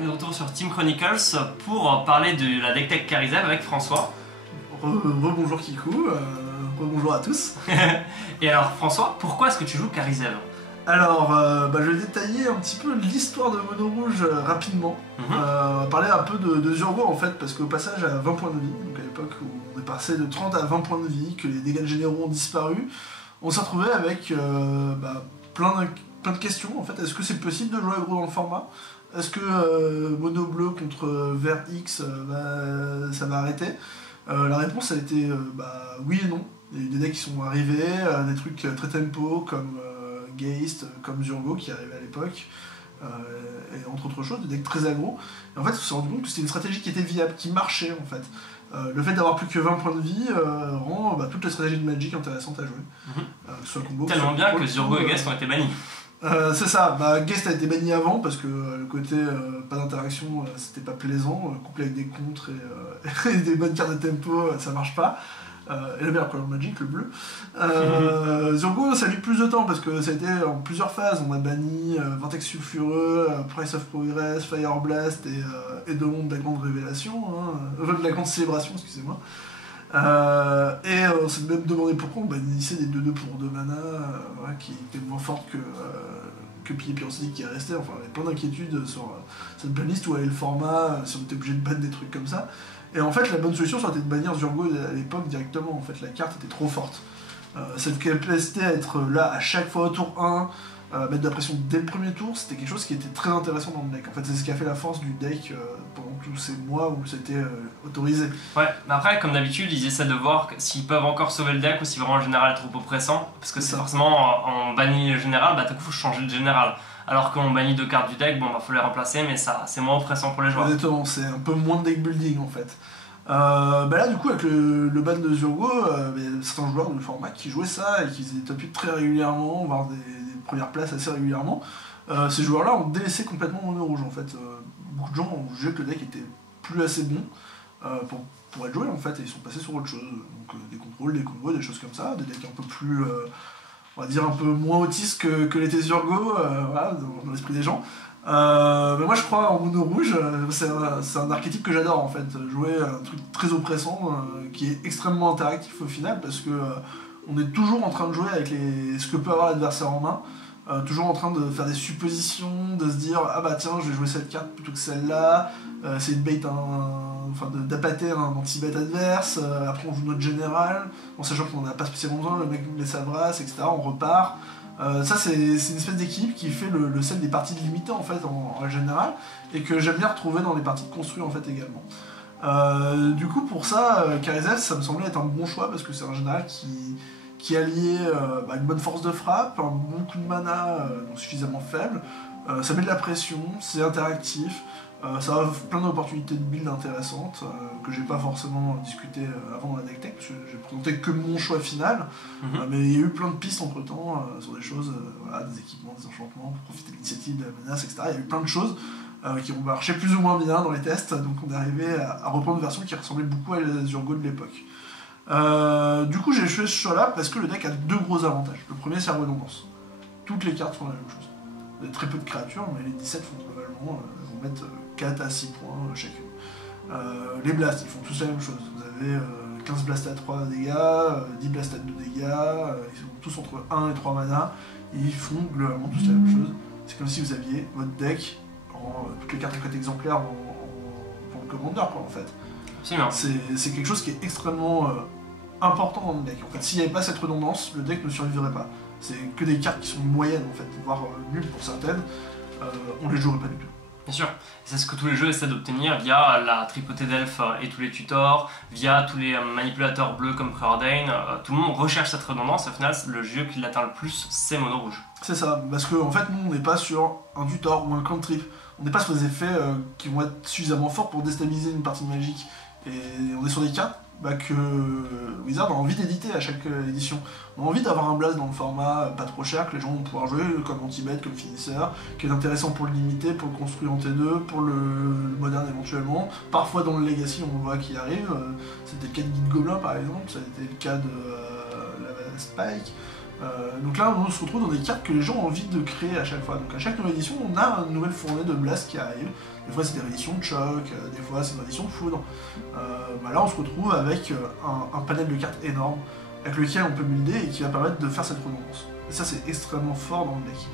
On est de retour sur Team Chronicles pour parler de la deck tech Karizev avec François. Rebonjour Kikou, rebonjour à tous. Et alors François, pourquoi est-ce que tu joues Karizev? Alors, je vais détailler un petit peu l'histoire de Mono Rouge rapidement. Parler un peu de Zurgo en fait, parce qu'au passage à 20 points de vie, donc à l'époque où on est passé de 30 à 20 points de vie, que les dégâts généraux ont disparu, on s'est retrouvé avec plein de questions en fait. Est-ce que c'est possible de jouer aggro dans le format? Est-ce que mono bleu contre vert X, ça va arrêter? La réponse a été oui et non. Il y a eu des decks qui sont arrivés, des trucs très tempo comme Geist, comme Zurgo qui arrivait à l'époque, et entre autres choses, des decks très aggro. Et en fait, on s'est rendu compte que c'était une stratégie qui était viable, qui marchait en fait. Le fait d'avoir plus que 20 points de vie rend toutes les stratégies de Magic intéressantes à jouer. Que ce soit combo, tellement bien que Zurgo et Geist ont été bannis. C'est ça, Geist a été banni avant parce que le côté pas d'interaction c'était pas plaisant, couplé avec des contres et des bonnes cartes de tempo ça marche pas. Et la meilleure couleur Magic, le bleu. Zurgo ça a mis plus de temps parce que ça a été en plusieurs phases. On a banni Vortex Sulfureux, Price of Progress, Fire Blast et Demon de la Grande Révélation, de la Grande Célébration, excusez-moi. On s'est même demandé pourquoi on bannissait des 2-2 pour 2 mana qui étaient moins fortes que Pilier Pyrocynique qui est resté. Enfin, il y avait plein d'inquiétudes sur cette banlist où allait le format, si on était obligé de ban des trucs comme ça. Et en fait, la bonne solution, ça aurait été de bannir Zurgo à l'époque directement. En fait, la carte était trop forte. Cette capacité à être là à chaque fois au tour 1, mettre de la pression dès le premier tour, c'était quelque chose qui était très intéressant dans le deck. En fait, c'est ce qui a fait la force du deck pendant tous ces mois où c'était autorisé. Ouais, mais après, comme d'habitude, ils essaient de voir s'ils peuvent encore sauver le deck ou si vraiment le général est trop oppressant. Parce que c'est forcément, en bannit le général, tout coup, faut changer de général. Alors qu'on bannit 2 cartes du deck, faut les remplacer, mais ça, c'est moins oppressant pour les joueurs. Exactement, c'est un peu moins de deck building en fait. Là du coup avec le ban de Zurgo, il y a certains joueurs du format qui jouaient ça et qui faisaient des top 8 très régulièrement, voire des premières places assez régulièrement. Ces joueurs là ont délaissé complètement Mono Rouge en fait. Beaucoup de gens ont jugé que le deck était plus assez bon pour être joué en fait et ils sont passés sur autre chose. Donc des contrôles, des combos, des choses comme ça, des decks un peu plus, on va dire un peu moins autistes que l'était Zurgo dans l'esprit des gens. Mais moi je crois en Mono Rouge, c'est un archétype que j'adore en fait, jouer un truc très oppressant qui est extrêmement interactif au final parce que on est toujours en train de jouer avec ce que peut avoir l'adversaire en main, toujours en train de faire des suppositions, de se dire ah bah tiens je vais jouer cette carte plutôt que celle-là, c'est de bait d'appâter un anti-bait adverse, après on joue notre général, en sachant qu'on n'a pas spécialement besoin, le mec nous laisse sa brasse, etc. On repart. Ça c'est une espèce d'équipe qui fait le sel des parties limitées en fait en général et que j'aime bien retrouver dans les parties de construit en fait également. Du coup pour ça, Karizev ça me semblait être un bon choix parce que c'est un général qui alliait une bonne force de frappe, un bon coup de mana donc suffisamment faible, ça met de la pression, c'est interactif, ça offre plein d'opportunités de build intéressantes que j'ai pas forcément discuté avant dans la deck tech parce que j'ai présenté que mon choix final, mais il y a eu plein de pistes entre temps sur des choses, des équipements, des enchantements pour profiter de l'initiative, de la menace, etc. Il y a eu plein de choses qui ont marché plus ou moins bien dans les tests, donc on est arrivé à reprendre une version qui ressemblait beaucoup à la Zurgo de l'époque. Du coup j'ai choisi ce choix là parce que le deck a 2 gros avantages. Le premier c'est la redondance. Toutes les cartes font la même chose. Vous avez très peu de créatures, mais les 17 font globalement, vont mettre 4 à 6 points chacune. Les blasts, ils font tous la même chose. Vous avez 15 blasts à 3 dégâts, 10 blasts à 2 dégâts, ils sont tous entre 1 et 3 mana, et ils font globalement tous la même chose. C'est comme si vous aviez votre deck, toutes les cartes en 4 exemplaires pour le commander quoi, en fait. C'est quelque chose qui est extrêmement important dans le deck. En fait, s'il n'y avait pas cette redondance, le deck ne survivrait pas. C'est que des cartes qui sont moyennes en fait, voire nulles pour certaines, on les jouerait pas du tout. Bien sûr, c'est ce que tous les jeux essaient d'obtenir via la tripotée d'elfes et tous les tutors, via tous les manipulateurs bleus comme Preordain. Tout le monde recherche cette redondance et au final le jeu qui l'atteint le plus c'est Mono Rouge. C'est ça, parce qu'en en fait nous on n'est pas sur un tutor ou un cantrip, on n'est pas sur des effets qui vont être suffisamment forts pour déstabiliser une partie magique. Et on est sur des cartes que Wizard a envie d'éditer à chaque édition. On a envie d'avoir un blast dans le format pas trop cher, que les gens vont pouvoir jouer comme anti-bet, comme finisseur, qui est intéressant pour le limiter, pour le construire en T2, pour le moderne éventuellement. Parfois dans le Legacy on voit qu'il arrive, c'était le cas de Guide Gobelin par exemple, ça a été le cas de la Spike. Donc là, on se retrouve dans des cartes que les gens ont envie de créer à chaque fois. Donc à chaque nouvelle édition, on a une nouvelle fournée de blast qui arrive. Des fois, c'est des rééditions de choc, des fois, c'est une réédition de foudre. Là, on se retrouve avec un panel de cartes énorme, avec lequel on peut builder et qui va permettre de faire cette redondance. Et ça, c'est extrêmement fort dans le deck.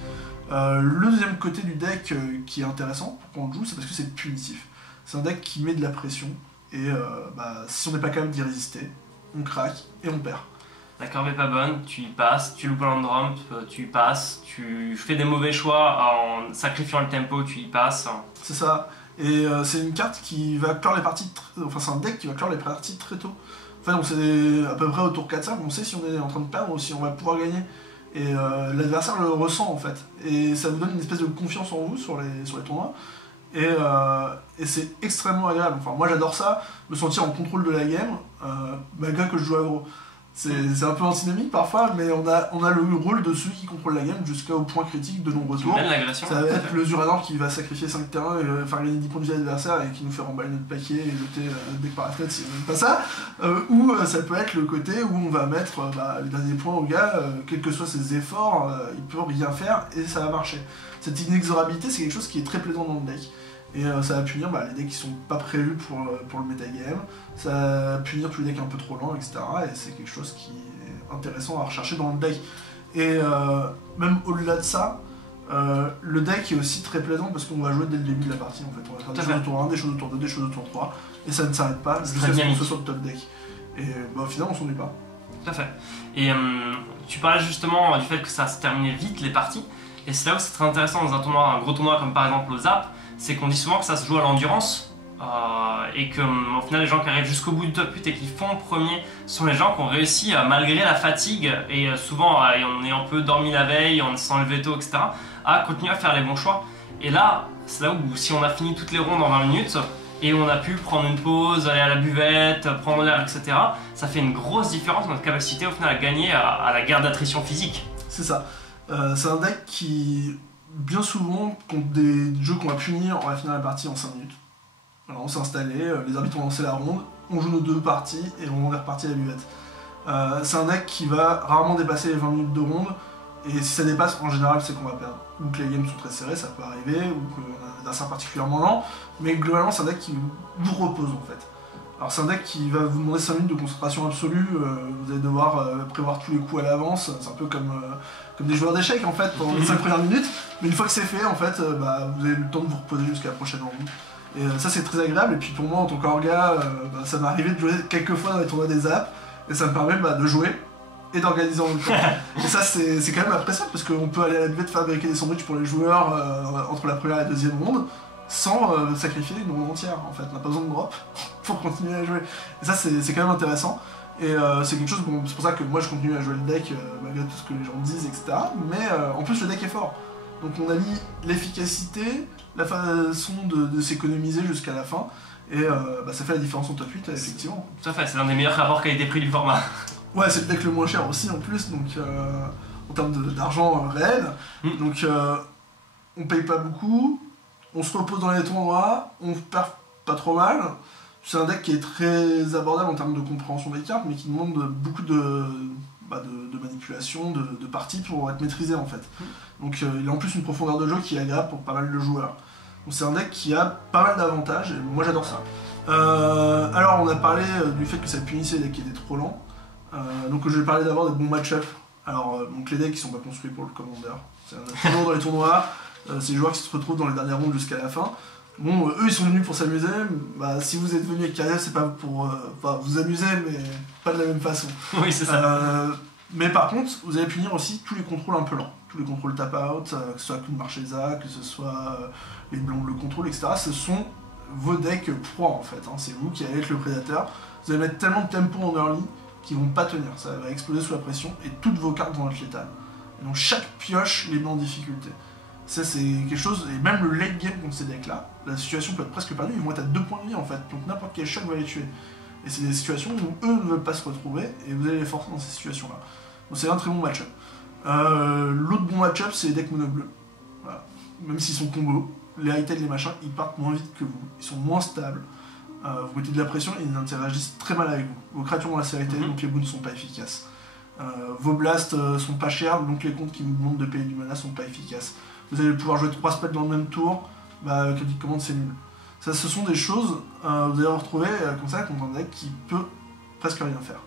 Le deuxième côté du deck qui est intéressant pour qu'on le joue, c'est parce que c'est punitif. C'est un deck qui met de la pression, et si on n'est pas capable d'y résister, on craque et on perd. La curve est pas bonne, tu y passes, tu loupes un land drop, tu y passes, tu fais des mauvais choix en sacrifiant le tempo, tu y passes. C'est ça, et c'est une carte qui va clore les parties, c'est un deck qui va clore les parties très tôt. En fait, on sait à peu près au tour 4-5, on sait si on est en train de perdre ou si on va pouvoir gagner. Et l'adversaire le ressent en fait, et ça vous donne une espèce de confiance en vous sur les tournois. Et c'est extrêmement agréable. Enfin, moi j'adore ça, me sentir en contrôle de la game, malgré que je joue aggro. C'est un peu antinomique parfois, mais on a le rôle de celui qui contrôle la game jusqu'au point critique de nombreux tours. Ça va être le Zuranor qui va sacrifier 5 terrains et faire gagner 10 points de vie à l'adversaire et qui nous fait remballer notre paquet et jeter notre deck par la fenêtre si on n'aime pas ça. Ou ça peut être le côté où on va mettre les derniers points au gars, quels que soient ses efforts, il peut rien faire et ça va marcher. Cette inexorabilité, c'est quelque chose qui est très plaisant dans le deck. Et ça va punir les decks qui sont pas prévus pour le metagame, ça va punir tous les decks un peu trop lents, etc. Et c'est quelque chose qui est intéressant à rechercher dans le deck. Et même au-delà de ça, le deck est aussi très plaisant parce qu'on va jouer dès le début de la partie en fait. On va faire des choses au tour 1, des choses au tour 2, des choses au tour 3, et ça ne s'arrête pas jusqu'à ce qu'on soit sur le top deck. Et au final, on s'ennuie pas. Tout à fait. Et tu parlais justement du fait que ça se terminait vite les parties, et c'est là où c'est très intéressant dans un gros tournoi comme par exemple le ZAP, c'est qu'on dit souvent que ça se joue à l'endurance et qu'au final les gens qui arrivent jusqu'au bout du top 8 et qui font premier sont les gens qui ont réussi malgré la fatigue et souvent en ayant un peu dormi la veille, en sans le veto, etc. à continuer à faire les bons choix. Et là, c'est là où si on a fini toutes les rondes en 20 minutes et on a pu prendre une pause, aller à la buvette, prendre l'air, etc. ça fait une grosse différence dans notre capacité au final à gagner à la guerre d'attrition physique. C'est ça. C'est un deck qui... bien souvent, contre des jeux qu'on va punir, on va finir la partie en 5 minutes. Alors on s'est installé, les arbitres ont lancé la ronde, on joue nos 2 parties et on est reparti à la buvette. C'est un deck qui va rarement dépasser les 20 minutes de ronde, et si ça dépasse, en général, c'est qu'on va perdre. Ou que les games sont très serrés, ça peut arriver, ou qu'on a un adversaire particulièrement lent, mais globalement, c'est un deck qui vous repose en fait. Alors c'est un deck qui va vous demander 5 minutes de concentration absolue, vous allez devoir prévoir tous les coups à l'avance, c'est un peu comme des joueurs d'échecs en fait pendant les 5 premières minutes, mais une fois que c'est fait en fait, vous avez le temps de vous reposer jusqu'à la prochaine ronde. Et ça c'est très agréable, et puis pour moi en tant qu'orga, ça m'est arrivé de jouer quelques fois dans les tournois des apps, et ça me permet de jouer et d'organiser en même temps. Et ça c'est quand même appréciable parce qu'on peut aller à la buvette fabriquer des sandwichs pour les joueurs entre la première et la deuxième ronde, sans sacrifier une ronde entière en fait, on n'a pas besoin de drop pour continuer à jouer. Et ça c'est quand même intéressant, et c'est quelque chose, c'est pour ça que moi je continue à jouer le deck malgré tout ce que les gens disent, etc. Mais en plus le deck est fort, donc on allie l'efficacité, la façon de s'économiser jusqu'à la fin, et ça fait la différence en top 8 effectivement. Tout à fait, c'est l'un des meilleurs rapports qualité-prix du format. Ouais, c'est le deck le moins cher aussi en plus, donc en termes d'argent réel, donc on paye pas beaucoup, on se repose dans les tournois, on perd pas trop mal. C'est un deck qui est très abordable en termes de compréhension des cartes, mais qui demande beaucoup de manipulation, de parties pour être maîtrisé en fait. Donc il a en plus une profondeur de jeu qui est agréable pour pas mal de joueurs. Donc c'est un deck qui a pas mal d'avantages, et moi j'adore ça. Alors on a parlé du fait que ça punissait les decks qui étaient trop lents. Donc je vais parler d'abord des bons match-up. Alors donc les decks qui sont pas construits pour le commander. C'est toujours dans les tournois, c'est les joueurs qui se retrouvent dans les dernières rondes jusqu'à la fin. Bon, eux ils sont venus pour s'amuser, si vous êtes venu avec Karev, c'est pas pour vous amuser, mais pas de la même façon. Oui, c'est ça. Mais par contre, vous allez punir aussi tous les contrôles un peu lents. Tous les contrôles tap-out, que ce soit Clown Marchesa, que ce soit les blancs le contrôle, etc. Ce sont vos decks proies en fait, c'est vous qui allez être le prédateur. Vous allez mettre tellement de tempo en early qu'ils vont pas tenir, ça va exploser sous la pression, et toutes vos cartes vont être létales. Et donc chaque pioche les met en difficulté. Ça c'est quelque chose, et même le late game contre ces decks là, la situation peut être presque perdue, ils vont être à 2 points de vie en fait, donc n'importe quel choc va les tuer. Et c'est des situations où eux ne veulent pas se retrouver, et vous allez les forcer dans ces situations là. Donc c'est un très bon match-up. L'autre bon match-up c'est les decks mono bleu. Voilà. Même s'ils sont combos, les high-tail, les machins, ils partent moins vite que vous, ils sont moins stables. Vous mettez de la pression et ils interagissent très mal avec vous. Vos créatures ont la sécurité, donc les bouts ne sont pas efficaces. Vos blasts sont pas chers, donc les comptes qui vous demandent de payer du mana sont pas efficaces. Vous allez pouvoir jouer 3 spells dans le même tour, crédit de commande c'est nul. Ça, ce sont des choses, vous allez vous retrouver comme ça contre un deck qui peut presque rien faire.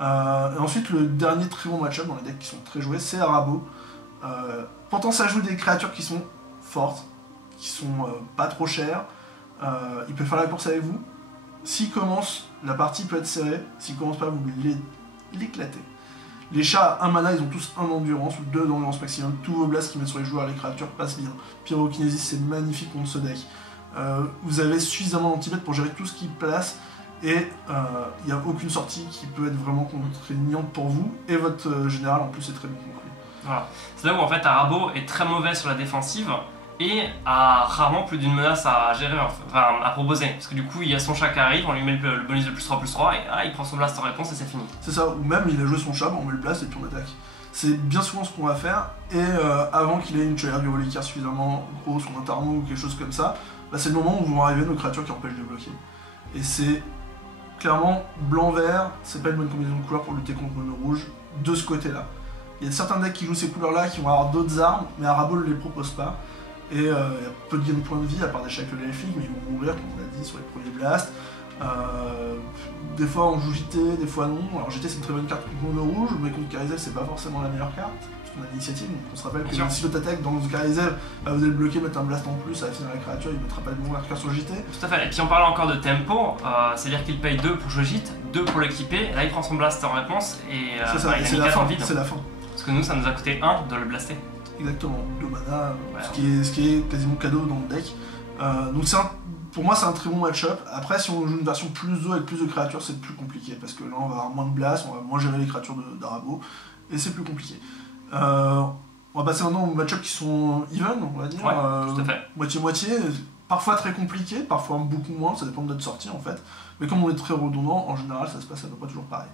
Et ensuite, le dernier très bon match-up dans les decks qui sont très joués, c'est Arabo. Pourtant, ça joue des créatures qui sont fortes, qui sont pas trop chères. Il peut faire la course avec vous. S'il commence, la partie peut être serrée. S'il commence pas, vous l'éclatez. Les chats à 1 mana, ils ont tous 1 endurance ou 2 d'endurance maximum. Tous vos blasts qui mettent sur les joueurs, les créatures passent bien. Pyrokinésis, c'est magnifique contre ce deck. Vous avez suffisamment d'anti-bêtes pour gérer tout ce qui place. Et il n'y a aucune sortie qui peut être vraiment contraignante pour vous. Et votre général en plus est très bon contre lui. Voilà. C'est là où en fait Arabo est très mauvais sur la défensive et a rarement plus d'une menace à gérer, enfin à proposer. Parce que du coup il y a son chat qui arrive, on lui met le bonus de +3/+3 et il prend son blast en réponse et c'est fini. C'est ça, ou même il a joué son chat, on met le blast et puis on attaque. C'est bien souvent ce qu'on va faire. Et avant qu'il ait une chevalière du reliquaire suffisamment grosse ou un tarno ou quelque chose comme ça, c'est le moment où vont arriver nos créatures qui empêchent de bloquer. Et c'est clairement blanc-vert, c'est pas une bonne combinaison de couleurs pour lutter contre mono rouge de ce côté-là. Il y a certains decks qui jouent ces couleurs-là qui vont avoir d'autres armes, mais Arabo ne les propose pas. Et il y a peu de gain de points de vie, à part des chèques elfiques, mais ils vont mourir, comme on l'a dit, sur les premiers blasts. Des fois on joue JT, des fois non. Alors JT c'est une très bonne carte contre mono rouge, mais contre Karizev c'est pas forcément la meilleure carte, parce qu'on a l'initiative, donc on se rappelle que si l'autre attaque dans Karizev, vous allez le bloquer, mettre un blast en plus, à la fin de la créature, il mettra pas de bon marqueur sur JT. Tout à fait, et puis on parle encore de tempo, c'est-à-dire qu'il paye 2 pour jouer JT, 2 pour l'équiper, là il prend son blast en réponse, et c'est ça, il a c'est mis la 4 fin, en vide. c'est la fin. Parce que nous ça nous a coûté 1 de le blaster. Exactement, 2 mana, ouais, ce qui est quasiment cadeau dans le deck. Donc pour moi c'est un très bon match-up. Après si on joue une version plus haut avec plus de créatures c'est plus compliqué parce que là on va avoir moins de blast, on va moins gérer les créatures d'Arabo et c'est plus compliqué. On va passer maintenant aux match-up qui sont even, on va dire. Ouais, tout à fait. Moitié-moitié, parfois très compliqué, parfois beaucoup moins, ça dépend de notre sortie en fait. Mais comme on est très redondant, en général ça se passe à peu près toujours pareil.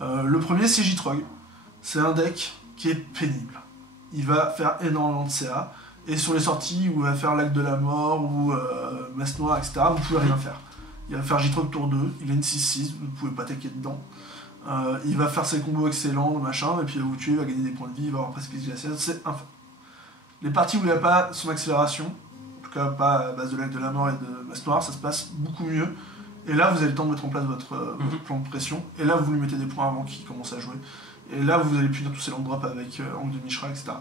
Le premier c'est Jitrog. C'est un deck qui est pénible. Il va faire énormément de CA. Et sur les sorties où il va faire l'acte de la mort ou masse noire, etc., vous pouvez rien faire. Il va faire Jitrog tour 2, il a une 6-6, vous ne pouvez pas attaquer dedans. Il va faire ses combos excellents, machin, et puis il va vous tuer, il va gagner des points de vie, il va avoir précipice glacial, c'est infâme. Les parties où il n'y a pas son accélération, en tout cas pas à base de l'acte de la mort et de masse noire, ça se passe beaucoup mieux. Et là vous avez le temps de mettre en place votre plan de pression, et là vous lui mettez des points avant qu'il commence à jouer. Et là, vous allez punir tous ces land drops avec Angle de Mishra, etc.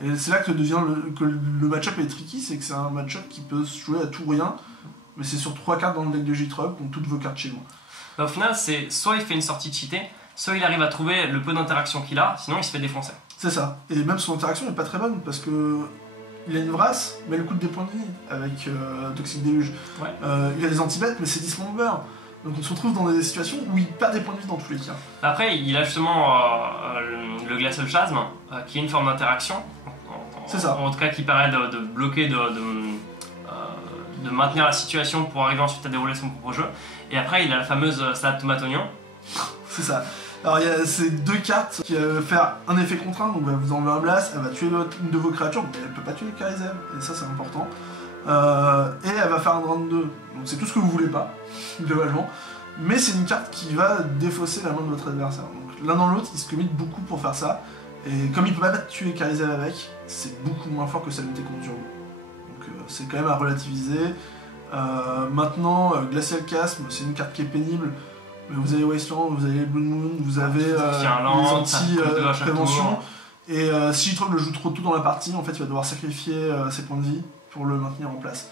Ouais. Et c'est là que le match-up est tricky, c'est que c'est un match-up qui peut se jouer à tout rien, mais c'est sur 3 cartes dans le deck de Jitrog, contre toutes vos cartes chez vous. Au final, c'est soit il fait une sortie cheatée, soit il arrive à trouver le peu d'interaction qu'il a, sinon il se fait défoncer. C'est ça. Et même son interaction n'est pas très bonne, parce que il a une vrasse, mais elle coûte des points de vie, avec Toxic Deluge. Ouais. Il a des anti-bêtes, mais c'est Dismember. Donc on se retrouve dans des situations où il perd des points de vie dans tous les cas. Après, il a justement le Glacial Chasm, qui est une forme d'interaction. C'est ça. En tout cas, qui permet de bloquer, de maintenir la situation pour arriver ensuite à dérouler son propre jeu. Et après, il a la fameuse salade tomate oignon. C'est ça. Alors il y a ces 2 cartes qui vont faire un effet contraint, donc vous enlevez un blast, elle va tuer une de vos créatures, mais elle peut pas tuer Karizev, et ça c'est important. Et elle va faire un round 2, donc c'est tout ce que vous voulez pas, globalement. Mais c'est une carte qui va défausser la main de votre adversaire. Donc l'un dans l'autre, il se commit beaucoup pour faire ça. Et comme il peut pas tuer Karizev avec, c'est beaucoup moins fort que ça lutter contre Zurgo. Donc c'est quand même à relativiser. Maintenant, Glacial Chasm, c'est une carte qui est pénible. Mais vous avez Wasteland, vous avez Blood Moon, vous avez les anti-prévention. Et si Jitrog le joue trop tôt dans la partie, en fait il va devoir sacrifier ses points de vie pour le maintenir en place.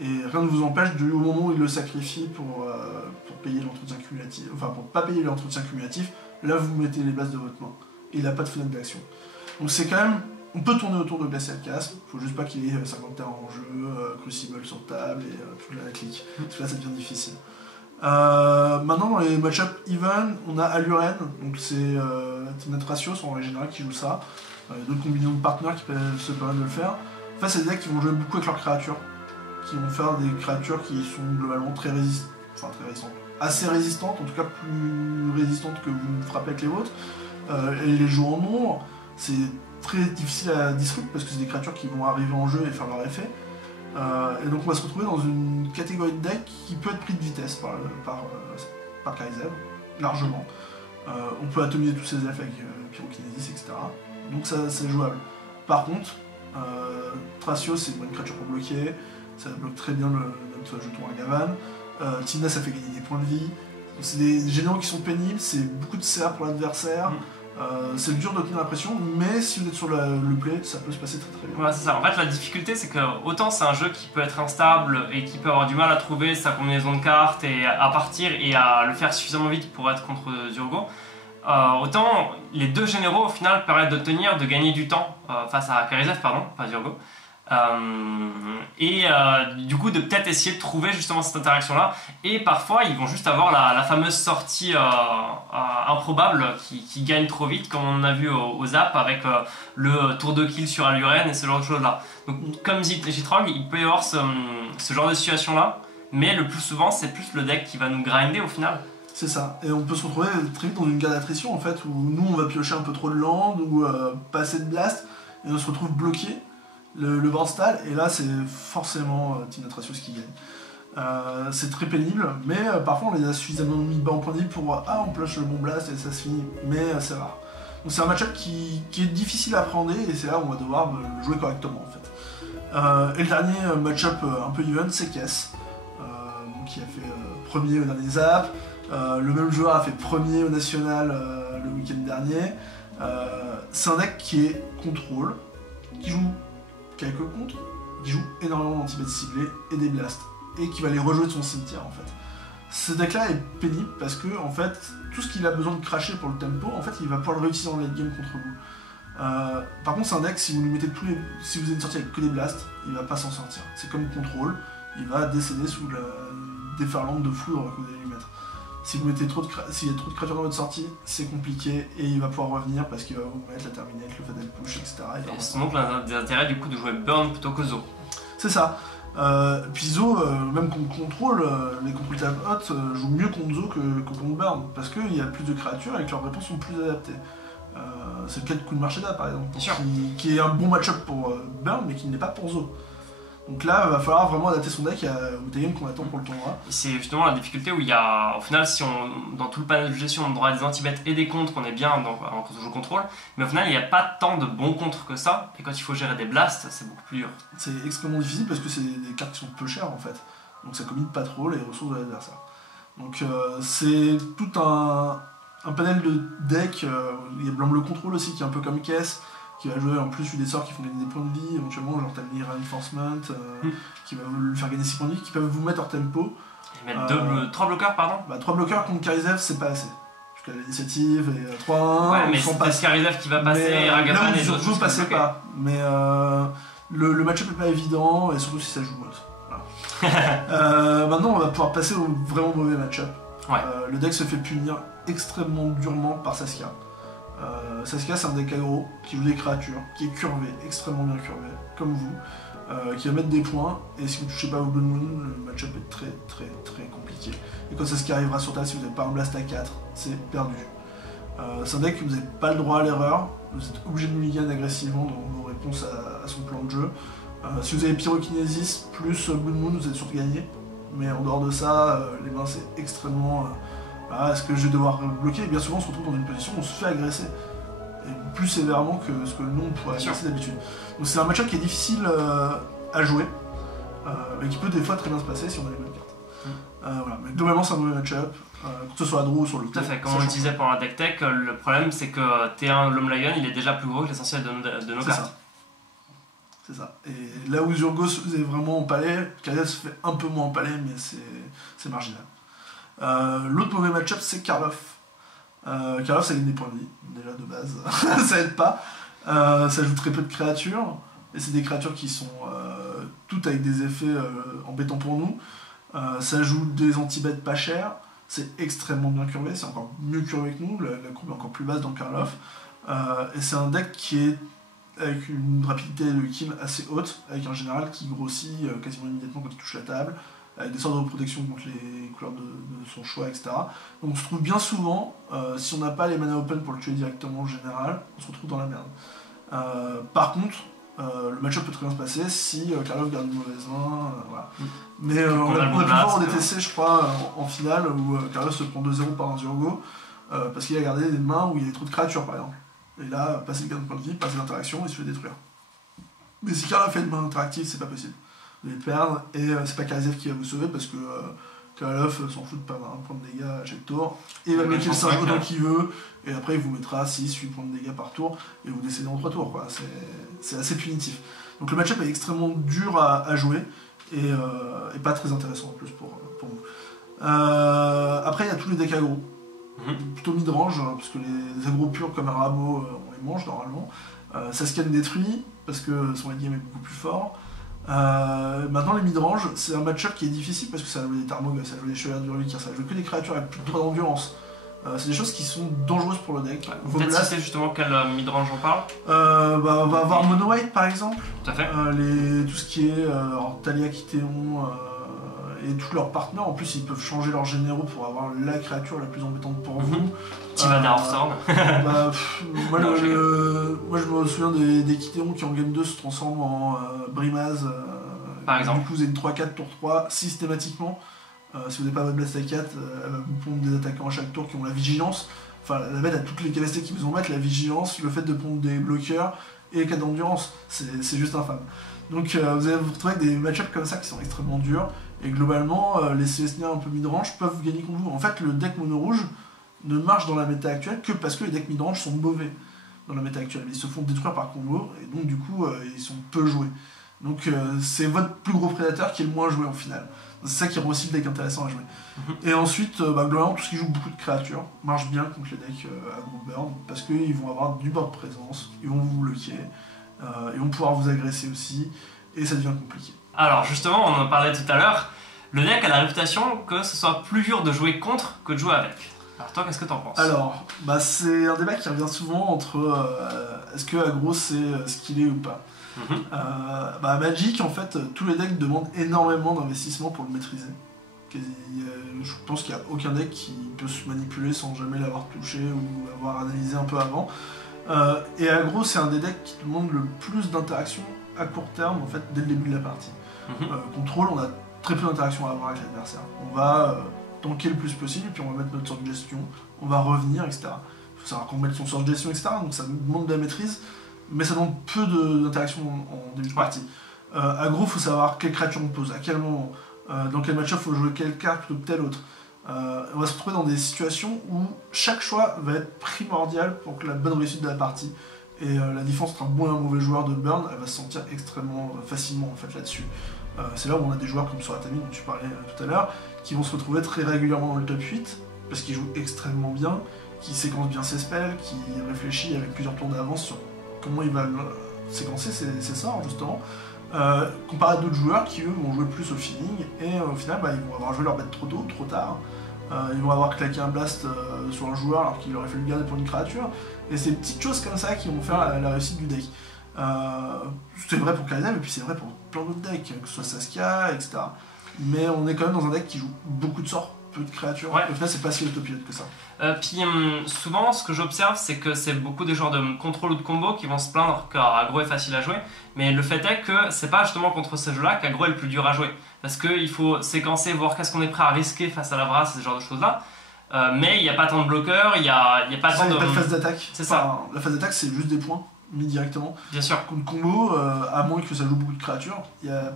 Et rien ne vous empêche, au moment où il le sacrifie pour payer l'entretien cumulatif, enfin pour pas payer l'entretien cumulatif, là vous mettez les bases de votre main. Et il n'a pas de fenêtre d'action. Donc c'est quand même, on peut tourner autour de Glacial Chasm, faut juste pas qu'il ait 50 terres en jeu, Crucible sur table et toute la clique, parce que là ça devient difficile. Maintenant dans les match-up even, on a Aluren, donc c'est Team Ratio, en général qui joue ça. Il y a d'autres combinaisons de partenaires qui peuvent se permettre de le faire. En fait c'est des decks qui vont jouer beaucoup avec leurs créatures, qui vont faire des créatures qui sont globalement très résistantes, assez résistantes, en tout cas plus résistantes que vous frappez avec les vôtres. Et les jouer en nombre, c'est très difficile à disrupt parce que c'est des créatures qui vont arriver en jeu et faire leur effet. Et donc on va se retrouver dans une catégorie de deck qui peut être pris de vitesse par Karizev, largement. On peut atomiser tous ses elfes avec pyrokinésis, etc. Donc ça c'est jouable. Par contre, Thrasios c'est une bonne créature pour bloquer, ça bloque très bien notre jeton à Gavan. Tymna ça fait gagner des points de vie. C'est des généraux qui sont pénibles, c'est beaucoup de CA pour l'adversaire. C'est dur de tenir la pression, mais si vous êtes sur le play, ça peut se passer très très bien. Voilà, c'est ça. En fait, la difficulté, c'est que autant c'est un jeu qui peut être instable et qui peut avoir du mal à trouver sa combinaison de cartes et à partir et à le faire suffisamment vite pour être contre Zurgo, autant les deux généraux au final permettent de tenir, de gagner du temps face à Karizev, pardon, pas Zurgo. Du coup de peut-être essayer de trouver justement cette interaction là, et parfois ils vont juste avoir la fameuse sortie improbable qui gagne trop vite, comme on a vu au Zap avec le tour de kill sur Aluren et ce genre de choses là. Donc comme Jitrog, il peut y avoir ce genre de situation là, mais le plus souvent c'est plus le deck qui va nous grinder au final. C'est ça, et on peut se retrouver très vite dans une guerre d'attrition en fait, où nous on va piocher un peu trop de land ou pas assez de blast, et on se retrouve bloqué. Le board stall, et là c'est forcément Tymna Thrasios qui gagne. C'est très pénible, mais parfois on les a suffisamment mis bas en point de vie pour on pioche le bon blast et ça se finit, mais c'est rare. Donc c'est un match-up qui est difficile à appréhender, et c'est là où on va devoir le jouer correctement en fait. Et le dernier match-up un peu even, c'est Kess, qui a fait premier au dernier Zap. Le même joueur a fait premier au national le week-end dernier. C'est un deck qui est contrôle, qui joue quelques contres, qui joue énormément d'anti-bêtes ciblés et des blasts, et qui va les rejouer de son cimetière en fait. Ce deck là est pénible parce que en fait, tout ce qu'il a besoin de cracher pour le tempo, en fait il va pouvoir le réutiliser en late game contre vous. Par contre c'est un deck, si vous lui mettez si vous avez une sortie avec que des blasts, il va pas s'en sortir. C'est comme contrôle, il va décéder sous la déferlante de foudre que vous allez lui mettre. Si vous mettez s'il y a trop de créatures dans votre sortie, c'est compliqué, et il va pouvoir revenir parce qu'il va vous mettre la Terminate, le Fatal Push, etc. Et c'est donc l'un des intérêts du coup de jouer Burn plutôt que Zo. C'est ça. Puis Zo, même contre contrôle, les contrôles tab hot jouent mieux contre Zo que contre Burn, parce qu'il y a plus de créatures et que leurs réponses sont plus adaptées. C'est le cas de Coup de Marcheda par exemple, qui est un bon match-up pour Burn, mais qui ne l'est pas pour Zo. Donc là, il va falloir vraiment adapter son deck au game qu'on attend pour le tournoi. C'est justement la difficulté où il y a, au final, si dans tout le panel de gestion, on aura des anti-bêtes et des contres, on est bien quand on joue contrôle, mais au final, il n'y a pas tant de bons contres que ça, et quand il faut gérer des blasts, c'est beaucoup plus dur. C'est extrêmement difficile parce que c'est des cartes qui sont peu chères en fait, donc ça commit pas trop les ressources de l'adversaire. Donc c'est tout un panel de decks, il y a Blanc-Bleu Contrôle aussi qui est un peu comme Kess, qui va jouer en plus des sorts qui font gagner des points de vie, éventuellement genre Tamir Reinforcement, qui va le faire gagner 6 points de vie, qui peuvent vous mettre hors tempo. Et mettre 3 bloqueurs, pardon. 3 bloqueurs contre Karizev, c'est pas assez. Jusqu'à l'initiative et 3-1. Ouais, mais c'est Karizev qui va passer, et Ragavan et d'autres. Vous passez pas, mais le match-up est pas évident, et surtout si ça joue mode. Voilà. Maintenant, on va pouvoir passer au vraiment mauvais match-up. Ouais. Le deck se fait punir extrêmement durement par Saskia. Saskia, c'est un deck aggro qui joue des créatures, qui est curvé, extrêmement bien curvé, comme vous, qui va mettre des points, et si vous ne touchez pas au Blood Moon, le match-up est très très très compliqué. Et quand Saskia arrivera sur table, si vous n'avez pas un blast à 4, c'est perdu. C'est un deck que vous n'avez pas le droit à l'erreur, vous êtes obligé de mulligan agressivement dans vos réponses à son plan de jeu. Si vous avez Pyrokinésis plus Blood Moon, vous êtes sûr de gagner, mais en dehors de ça, les mains c'est extrêmement... est-ce que je vais devoir bloquer? Et bien souvent on se retrouve dans une position où on se fait agresser, et plus sévèrement que ce que nous on pourrait agresser d'habitude. Donc c'est un match-up qui est difficile à jouer, mais qui peut des fois très bien se passer si on a les bonnes cartes. Voilà. Mais globalement c'est un mauvais match-up, que ce soit à draw ou sur le Tout à fait, comme on le disait pendant la deck tech, le problème c'est que T1 l'homme Lion il est déjà plus gros que l'essentiel de nos cartes. C'est ça. Et là où Zurgo se faisait vraiment empaler, Karizev se fait un peu moins empaler, mais c'est marginal. L'autre mauvais match-up c'est Karlov. Karlov ça gagne des points de vie, déjà de base, ça aide pas. Ça joue très peu de créatures, et c'est des créatures qui sont toutes avec des effets embêtants pour nous. Ça joue des anti-bêtes pas chères, c'est extrêmement bien curvé, c'est encore mieux curvé que nous, la courbe est encore plus basse dans Karlov. Et c'est un deck qui est avec une rapidité de kill assez haute, avec un général qui grossit quasiment immédiatement quand il touche la table, avec des sortes de protection contre les couleurs de son choix, etc. Donc on se trouve bien souvent, si on n'a pas les mana open pour le tuer directement en général, on se retrouve dans la merde. Par contre, le match-up peut très bien se passer si Karlov garde une mauvaise main, voilà. Mais on a pu voir en DTC, je crois, en finale, où Karlov se prend 2-0 par un Zurgo. parce qu'il a gardé des mains où il y avait trop de créatures par exemple. Et là, passer le gain de point de vie, passer l'interaction, il se fait détruire. Mais si Karloff a une main interactive, c'est pas possible. Vous allez perdre, et c'est pas Karizev qui va vous sauver parce que Karloff s'en fout de perdre un point de dégâts à chaque tour. Et il va bloquer le singe autant qu'il veut, et après il vous mettra 6-8 points de dégâts par tour, et vous décédez en 3 tours, quoi. C'est assez punitif. Donc le match-up est extrêmement dur à jouer, et pas très intéressant en plus pour vous. Après il y a tous les decks aggro, plutôt mid-range, parce que les aggro purs comme un rabot, on les mange normalement. Ça scanne détruit, parce que son endgame est beaucoup plus fort. Maintenant les mid-range, c'est un match-up qui est difficile parce que ça joue des Tarmogoyfs, ça joue des Chevaliers d'Urvikir, ça joue que des créatures avec plus de 3 d'endurance. C'est des choses qui sont dangereuses pour le deck. Peut-être si c'est justement quel mid-range on parle. On va avoir Mono White par exemple. Tout à fait. Tout ce qui est Thalia, Kitéon et tous leurs partenaires, en plus ils peuvent changer leurs généraux pour avoir la créature la plus embêtante pour vous. Tivana Hearthstone. Moi je me souviens des Kitéon qui en game 2 se transforment en Brimaz. Par exemple. Du coup vous avez une 3-4 tour 3 systématiquement. Si vous n'avez pas votre Blast à 4, elle va vous pondre des attaquants à chaque tour qui ont la vigilance. Enfin, la bête a toutes les capacités qui vous en mettent, la vigilance, le fait de pondre des bloqueurs et 4 d'endurance. C'est juste infâme. Donc vous allez vous retrouver avec des match-ups comme ça qui sont extrêmement durs. Et globalement, les CSNA un peu mid-range peuvent vous gagner contre vous. En fait, le deck mono rouge ne marche dans la méta actuelle que parce que les decks mid-range sont mauvais dans la méta actuelle. Ils se font détruire par combo et donc du coup, ils sont peu joués. Donc c'est votre plus gros prédateur qui est le moins joué en finale. C'est ça qui rend aussi le deck intéressant à jouer. Et ensuite, globalement, tout ce qui joue beaucoup de créatures marche bien contre les decks aggro burn parce qu'ils vont avoir du board présence, ils vont vous bloquer, ils vont pouvoir vous agresser aussi, et ça devient compliqué. Alors justement, on en parlait tout à l'heure, le deck a la réputation que ce soit plus dur de jouer contre que de jouer avec. Alors toi, qu'est-ce que t'en penses? Alors, c'est un débat qui revient souvent entre est-ce que aggro c'est ce qu'il est ou pas. Magic, en fait, tous les decks demandent énormément d'investissement pour le maîtriser. Je pense qu'il n'y a aucun deck qui peut se manipuler sans jamais l'avoir touché ou avoir analysé un peu avant. Et aggro, c'est un des decks qui demande le plus d'interaction à court terme, en fait, dès le début de la partie. Contrôle, on a très peu d'interaction à avoir avec l'adversaire. On va tanker le plus possible, puis on va mettre notre sort de gestion, on va revenir, etc. Il faut savoir qu'on met son sort de gestion, etc. Donc ça demande de la maîtrise, mais ça demande peu d'interaction en début de partie. Aggro, il faut savoir quelle créature on pose, à quel moment, dans quel match-up il faut jouer quelle carte plutôt que telle autre. On va se retrouver dans des situations où chaque choix va être primordial pour que la bonne réussite de la partie. Et la différence entre un bon et un mauvais joueur de burn, elle va se sentir extrêmement facilement en fait là-dessus. C'est là où on a des joueurs comme Soratami dont tu parlais tout à l'heure, qui vont se retrouver très régulièrement dans le top 8, parce qu'ils jouent extrêmement bien, qui séquencent bien ses spells, qui réfléchit avec plusieurs tours d'avance sur comment il va séquencer ses sorts justement, comparé à d'autres joueurs qui eux vont jouer plus au feeling, et au final ils vont avoir joué leur bête trop tôt, trop tard. Ils vont avoir claqué un blast sur un joueur alors qu'il aurait fait le garder pour une créature, et c'est des petites choses comme ça qui vont faire la réussite du deck. C'est vrai pour Kaizen, et puis c'est vrai pour plein d'autres decks, que ce soit Saskia, etc. Mais on est quand même dans un deck qui joue beaucoup de sorts, peu de créatures, et au final c'est pas si autopilote que ça. Souvent ce que j'observe c'est que c'est beaucoup des joueurs de contrôle ou de combo qui vont se plaindre qu'aggro est facile à jouer, mais le fait est que c'est pas justement contre ces jeux là qu'aggro est le plus dur à jouer, parce qu'il faut séquencer, voir qu'est-ce qu'on est prêt à risquer face à la brasse, ce genre de choses là. Mais il n'y a pas tant de bloqueurs, il n'y a pas tant de... Il n'y a pas de phase d'attaque. C'est ça. La phase d'attaque c'est juste des points mis directement. Bien sûr. Contre combo, à moins que ça joue beaucoup de créatures, il n'y a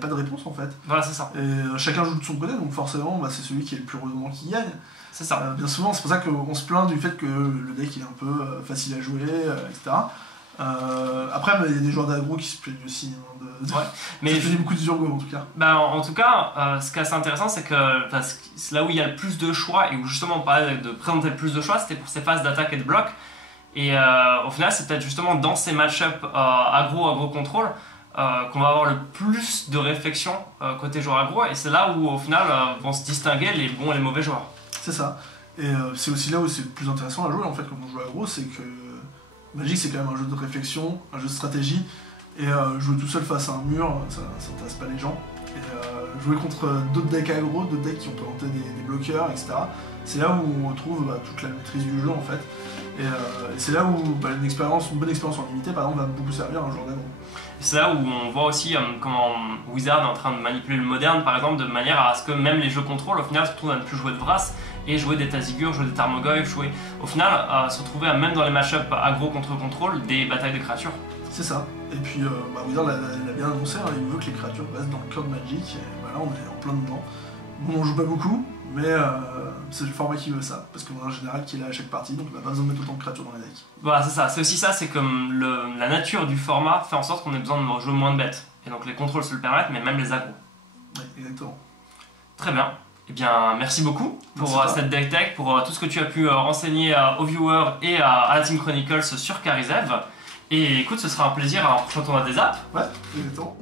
pas de réponse en fait. Voilà, c'est ça. Et chacun joue de son côté, donc forcément c'est celui qui est le plus redondant qui gagne. C'est ça. Bien souvent, c'est pour ça qu'on se plaint du fait que le deck est un peu facile à jouer, etc. Après, il y a des joueurs d'aggro qui se plaignent aussi. Mais ça fait beaucoup de Zurgo en tout cas. En tout cas, ce qui est assez intéressant, c'est que c'est là où il y a le plus de choix et où justement on parlait de présenter le plus de choix, c'était pour ces phases d'attaque et de bloc. Et au final, c'est peut-être justement dans ces match-up aggro contrôle qu'on va avoir le plus de réflexion côté joueur aggro, et c'est là où au final vont se distinguer les bons et les mauvais joueurs. C'est ça. Et c'est aussi là où c'est le plus intéressant à jouer en fait quand on joue aggro, c'est que Magic c'est quand même un jeu de réflexion, un jeu de stratégie, et jouer tout seul face à un mur, ça n'intéresse pas les gens. Et jouer contre d'autres decks aggro, d'autres decks qui ont présenté des bloqueurs, etc. C'est là où on retrouve toute la maîtrise du jeu en fait. Et c'est là où une bonne expérience en limité par exemple va beaucoup servir à un joueur d'aggro. C'est là où on voit aussi comment Wizard est en train de manipuler le moderne par exemple, de manière à ce que même les jeux contrôle au final se retrouvent à ne plus jouer de Vrass et jouer des Tazigurs, jouer des Tarmogoyf, jouer au final se retrouver même dans les match-up aggro contre contrôle des batailles de créatures. C'est ça. Et puis Wizard l'a bien annoncé, hein, il veut que les créatures restent dans le cœur de Magic, et là on est en plein dedans. Bon, on joue pas beaucoup, mais c'est le format qui veut ça, parce qu'on a un général qui est là à chaque partie, donc on n'a pas besoin de mettre autant de créatures dans les decks. Voilà, c'est ça, c'est aussi ça, c'est comme la nature du format fait en sorte qu'on ait besoin de jouer moins de bêtes. Et donc les contrôles se le permettent, mais même les aggros. Oui, exactement. Très bien. Eh bien, merci beaucoup pour cette deck tech, pour tout ce que tu as pu renseigner aux viewers et à la Team Chronicles sur Karizev. Et écoute, ce sera un plaisir à un prochain tournoi des apps. Ouais, exactement.